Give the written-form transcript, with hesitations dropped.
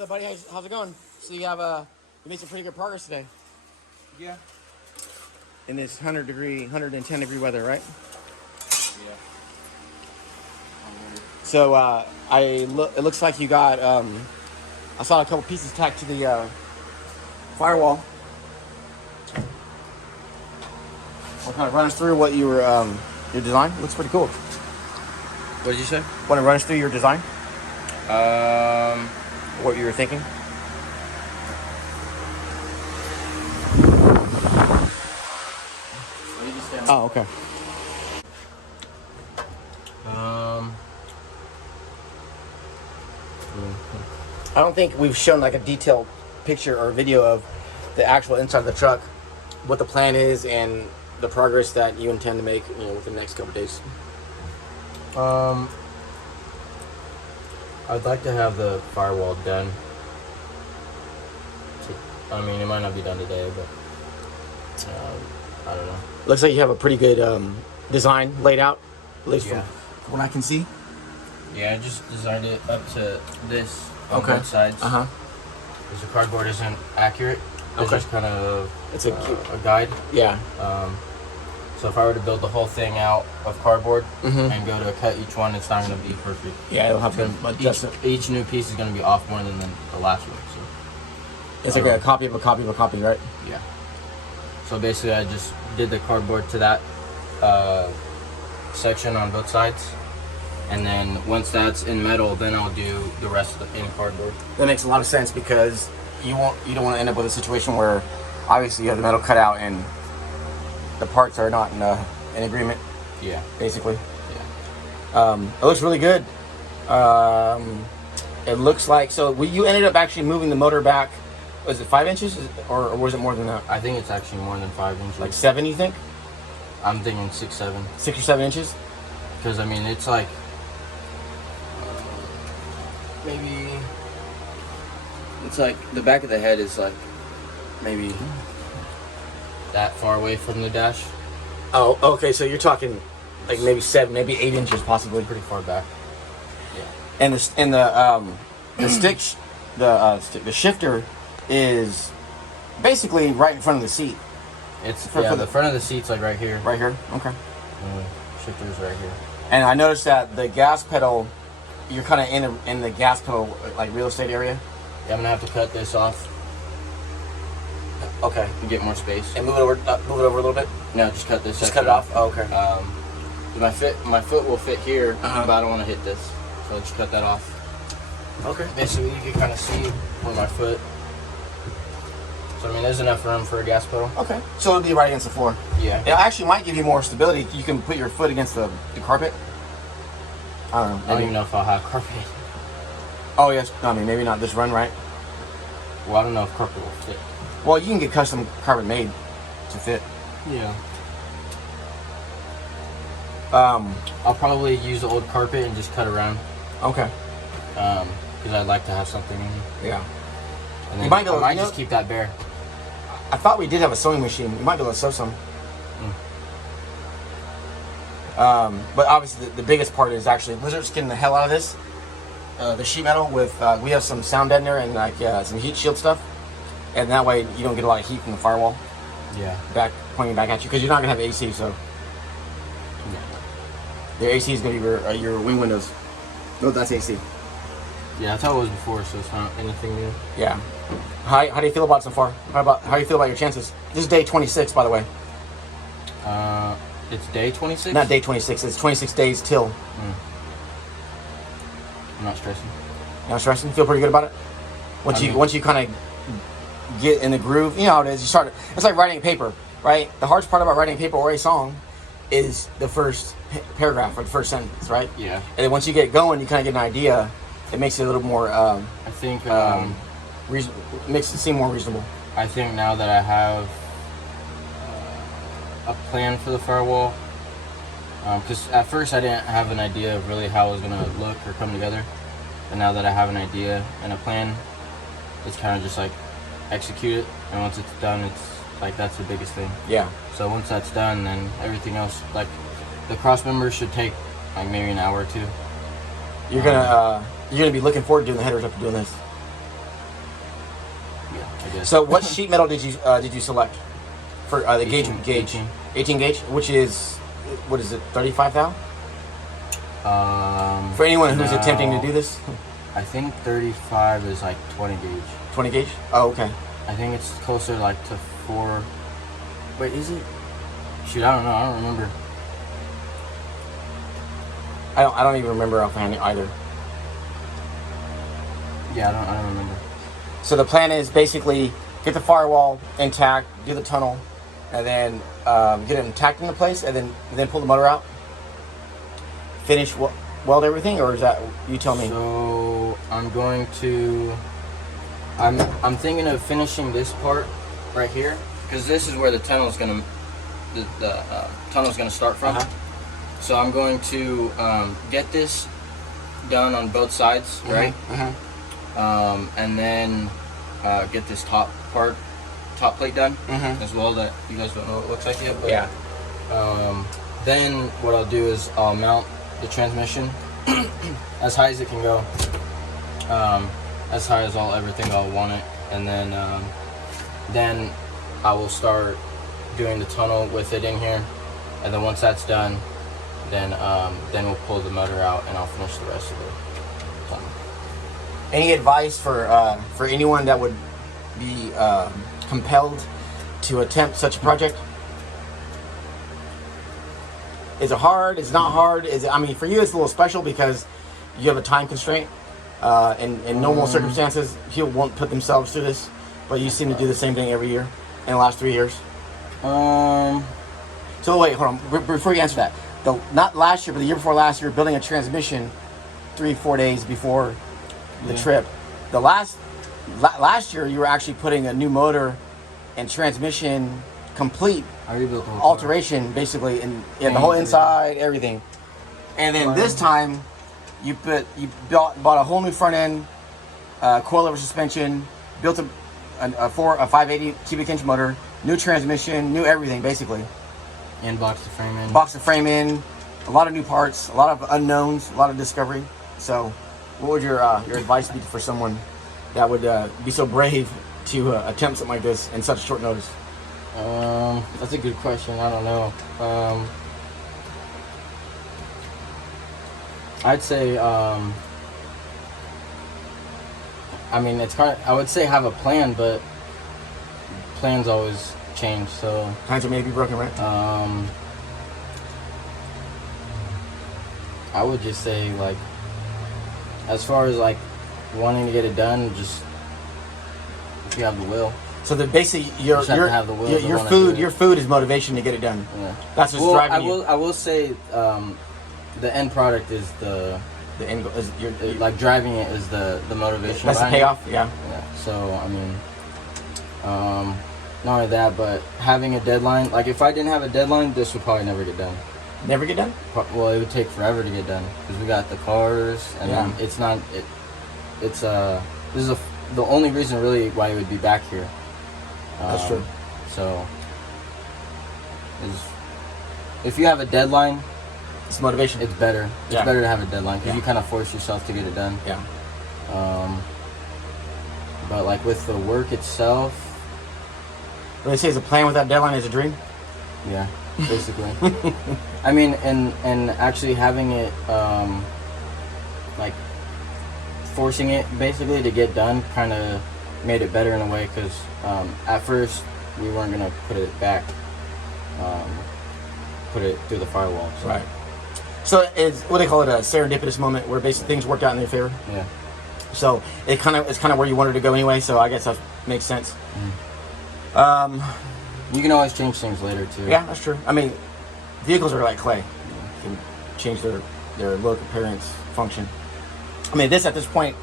What's up, buddy? How's it going? So you made some pretty good progress today. Yeah. In this 110 degree weather, right? Yeah. So it looks like you got I saw a couple pieces tacked to the firewall. Want to kind of run us through what you were your design? Looks pretty cool. What did you say? Want to run us through your design? What you were thinking? Oh, okay. I don't think we've shown like a detailed picture or video of the actual inside of the truck, what the plan is, and the progress that you intend to make, within the next couple of days. I'd like to have the firewall done. I mean, it might not be done today, but I don't know. Looks like you have a pretty good design laid out, at least Yeah. from what I can see. Yeah, I just designed it up to this on Okay. both sides. Uh-huh. Because the cardboard isn't accurate. It's Okay. just kind of It's a cute. a guide. Yeah. So if I were to build the whole thing out of cardboard Mhm. and go to cut each one, it's not going to be perfect. Yeah, it'll have to adjust it. Each new piece is going to be off more than the last one. So It's like a copy of a copy of a copy, right? yeah. So basically, I just did the cardboard to that section on both sides, and then once that's in metal, then I'll do the rest of in cardboard. That makes a lot of sense because you don't want to end up with a situation where obviously you have the metal cut out and the parts are not in agreement. Yeah. Basically. Yeah. It looks really good. It looks like you ended up actually moving the motor back. Was it 5 inches or was it more than that? I think it's actually more than 5 inches. Like 7, you think? I'm thinking 6, 7. 6 or 7 inches? Because I mean, it's like maybe it's like the back of the head is like maybe that far away from the dash. Oh, okay. So you're talking like maybe 7, maybe 8 inches, possibly. Pretty far back. Yeah. And the shifter is basically right in front of the seat. It's For the front of the seat's like right here. Right here. Okay. Shifter's right here. And I noticed that the gas pedal, you're kind of in the gas pedal like real estate area. Yeah, I'm gonna have to cut this off Okay. to get more space. And move it over a little bit. No, just cut this. Just section cut it off. Oh, okay. My foot will fit here, Uh-huh. but I don't want to hit this, so I'll just cut that off. Okay. Basically, you can kind of see where my foot. So I mean, there's enough room for a gas pedal. Okay. So it'll be right against the floor. Yeah. It actually might give you more stability. You can put your foot against the carpet. I don't know. I don't even know if I'll have carpet. Oh yes. I mean, maybe not this run, right? Well, I don't know if carpet will fit. Well, you can get custom carpet made to fit. Yeah. Um. I'll probably use the old carpet and just cut around. Okay. Because I'd like to have something in here. Yeah. And then You might be able- I might you know- just keep that bare. I thought we did have a sewing machine. You might be able to sew some. But obviously, the biggest part is actually lizard skin the hell out of this. The sheet metal with we have some sound deadener and like some heat shield stuff, and that way you don't get a lot of heat from the firewall Yeah. pointing back at you because you're not gonna have AC. So the AC is gonna be your wing windows. No, that's AC. Yeah, that's how it was before, so it's not anything new. Yeah. How do you feel about it so far? How do you feel about your chances? This is day 26, by the way. It's day 26? Not day 26. It's 26 days till. I'm not stressing. You're not stressing? Feel pretty good about it? Once you kind of get in the groove, you know how it is. It's like writing a paper, right? The hardest part about writing a paper or a song is the first paragraph or the first sentence, right? Yeah. And then once you get going, you kind of get an idea. It makes it a little more. I think Makes it seem more reasonable. I think now that I have a plan for the firewall, because at first I didn't have an idea of really how it was gonna look or come together, and now that I have an idea and a plan, it's kind of just like execute it, and once it's done, it's like that's the biggest thing. Yeah. So once that's done, then everything else, like the cross members, should take like maybe an hour or two. You're gonna be looking forward to doing the headers after doing this. guess. So what sheet metal did you select for the 18, gauge? 18 gauge, which is, what is it, 35 thou? For anyone who's attempting to do this, I think 35 is like 20 gauge. 20 gauge. Oh, okay. I think it's closer like to 4. Wait, is it? Shoot, I don't know. I don't remember. I don't even remember offhand either. Yeah, I don't remember. So the plan is basically get the firewall intact, do the tunnel, and then get it intact into place, and then pull the motor out. Finish weld everything, or is that you tell me? So I'm going to. I'm thinking of finishing this part right here because this is where the tunnel's gonna the tunnel's gonna start from. So I'm going to get this done on both sides, right? And then get this top plate done as well. That you guys don't know what it looks like yet, but yeah. Then what I'll do is I'll mount the transmission as high as it can go, as high as everything I'll want it, and then I will start doing the tunnel with it in here, and then once that's done, then we'll pull the motor out and I'll finish the rest of the tunnel. Any advice for anyone that would be compelled to attempt such a project? Is it hard? Is it not hard? I mean, for you it's a little special because you have a time constraint. In normal circumstances, people won't put themselves through this, but you seem to do the same thing every year in the last 3 years. So wait, hold on. Before you answer that, not last year, but the year before last, you were building a transmission 3-4 days before the trip. The last year, you were actually putting a new motor and transmission complete. I rebuilt the whole alteration, basically, in the whole inside, everything. And then this time, you bought a whole new front end, coilover suspension, built a 580 cubic inch motor, new transmission, new everything, basically. And box the frame in. Box the frame in, a lot of new parts, a lot of unknowns, a lot of discovery. So, what would your advice be for someone that would be so brave to attempt something like this in such short notice? That's a good question. I don't know. I'd say, I mean, it's hard. I would say have a plan, but plans always change. So plans are maybe broken, right? I would just say, like, as far as like wanting to get it done, just if you have the will. So that basically your food is motivation to get it done. Yeah, that's what's driving you. I will say the end product is the end goal. Is like driving it is the motivation. That's the payoff. Yeah. So I mean, not only that, but having a deadline. Like if I didn't have a deadline, this would probably never get done. Never get done? Well, it would take forever to get done because we got the cars, and then it's not. This is the only reason really why you would be back here. That's true. So, if you have a deadline, it's motivation. It's better. It's better to have a deadline because you kind of force yourself to get it done. Yeah. But like with the work itself, what they say is a plan without deadline is a dream. Yeah, basically. I mean, and actually having it, like forcing it basically to get done, kind of made it better in a way because at first we weren't gonna put it back, put it through the firewall. So. Right. So it's what they call it, a serendipitous moment where basically things worked out in their favor. Yeah. So it's kind of where you wanted to go anyway. So I guess that makes sense. You can always change things later too. Yeah, that's true. I mean, vehicles are like clay. You can change their look, appearance, function. I mean, at this point,